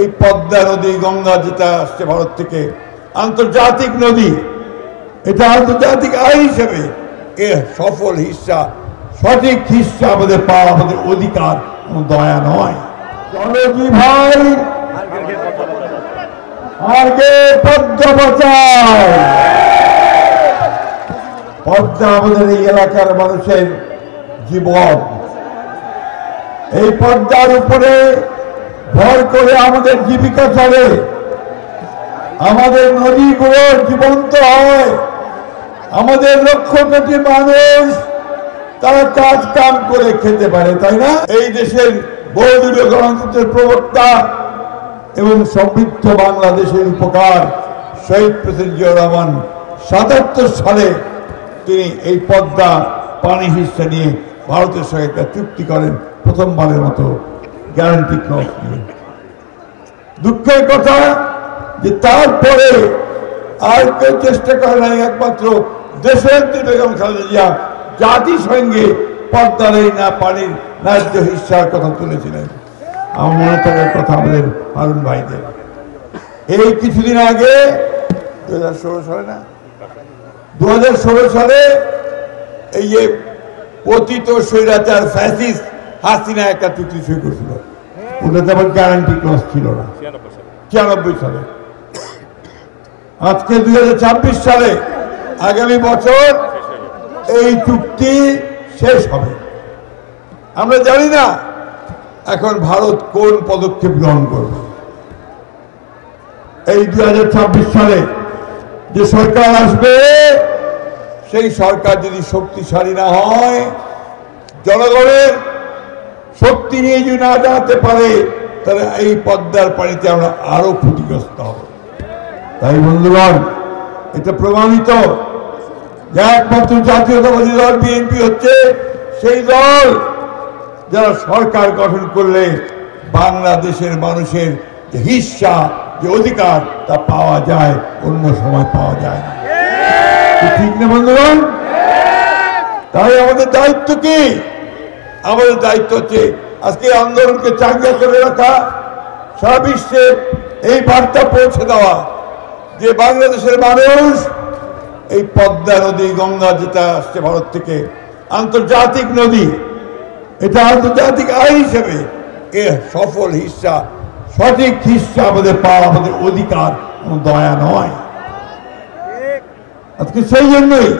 এই পদ্মা নদী, গঙ্গা যেটা আসছে ভারত থেকে, আন্তর্জাতিক নদী, এটা আন্তর্জাতিক আইন হিসেবে এর সফল হিস্সা, সঠিক হিস্সা আমাদের পাওয়া আমাদের অধিকার, দয়া নয়। চলো ভাই, আগে পদ্মা বাঁচাও। পদ্মা আমাদের এই এলাকার মানুষের জীবন। এই পদ্মার উপরে ভর করে আমাদের জীবিকা চলে, আমাদের নদীগুলো জীবন্ত হয়, আমাদের লক্ষ কোটি মানুষ তারা কাজ কাম করে খেতে পারে, তাই না? এই দেশের বহুদলীয় গণতন্ত্রের প্রবক্তা এবং সমৃদ্ধ বাংলাদেশের উপকার শহীদ প্রেসিডেন্ট জিয়াউর রহমান ৭৭ সালে তিনি এই পদ্মা পানি হিস্সা নিয়ে ভারতের সঙ্গে একটা চুক্তি করেন, প্রথমবারের মতো গ্যারান্টি ক্লজ নিয়ে। দুঃখের কথা যে তারপরে আর কেউ চেষ্টা করে নাই, একমাত্র দেশনেত্রী বেগম খালেদা জিয়া জাতিসংঘে পদ্মার এই না পানির ন্যায্য হিস্সার কথা তুলেছিলেন। আমার মনে থাকার কথা আমাদের হারুন ভাইদের। এই কিছুদিন আগে 2016 সালে না, 2016 সালে এই যে পতিত স্বৈরাচার ফ্যাসিস্ট হাসিনা একটা চুক্তি সই করেছিল, ওটাতে আবার গ্যারান্টি ক্লজ ছিল না 96 সালে। আজকে 2026 সালে, আগামী বছর এই চুক্তি শেষ হবে। আমরা জানি না এখন ভারত কোন পদক্ষেপ গ্রহণ করবে। এই 2026 সালে যে সরকার আসবে, সেই সরকার যদি শক্তিশালী না হয়, জনগণের শক্তি নিয়ে যদি না জানাতে পারে, তাহলে এই পদ্মার পানিতে আমরা আরো ক্ষতিগ্রস্ত হব। তাই বন্ধুগণ, এটা প্রমাণিত যে একমাত্র জাতীয়তাবাদী দল বিএনপি হচ্ছে সেই দল যারা সরকার গঠন করলে বাংলাদেশের মানুষের যে হিস্সা, যে অধিকার, তা পাওয়া যায়, অন্য সময় পাওয়া যায় না। ঠিক না বন্ধুগণ? তাই আমাদের দায়িত্ব কি? আমাদের দায়িত্ব হচ্ছে আজকে আন্দোলনকে চাঙ্গা করে রাখা, সারা বিশ্বে এই বার্তা পৌঁছে দেওয়া যে বাংলাদেশের মানুষ এই পদ্মা নদী, গঙ্গা যেটা আসছে ভারত থেকে, আন্তর্জাতিক নদী, এটা আন্তর্জাতিক আইন হিসেবে এর সফল হিস্সা, সঠিক হিস্সা আমাদের পাওয়া আমাদের অধিকার, দয়া নয়। আজকে সেই জন্যই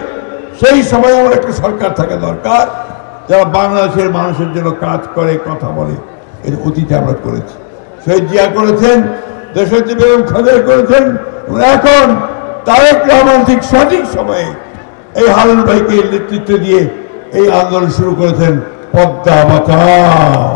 সেই সময় আমার একটা সরকার থাকা দরকার যারা বাংলাদেশের মানুষের জন্য কাজ করে, কথা বলে। এর অতীতে আমরা করেছি, শহীদ জিয়া করেছেন, দেশনেত্রী বেগম খালেদা করেছেন, এখন তারেক রহমান ঠিক সঠিক সময়ে এই হারুন ভাইকে নেতৃত্ব দিয়ে এই আন্দোলন শুরু করেছেন, পদ্মা বাঁচাও।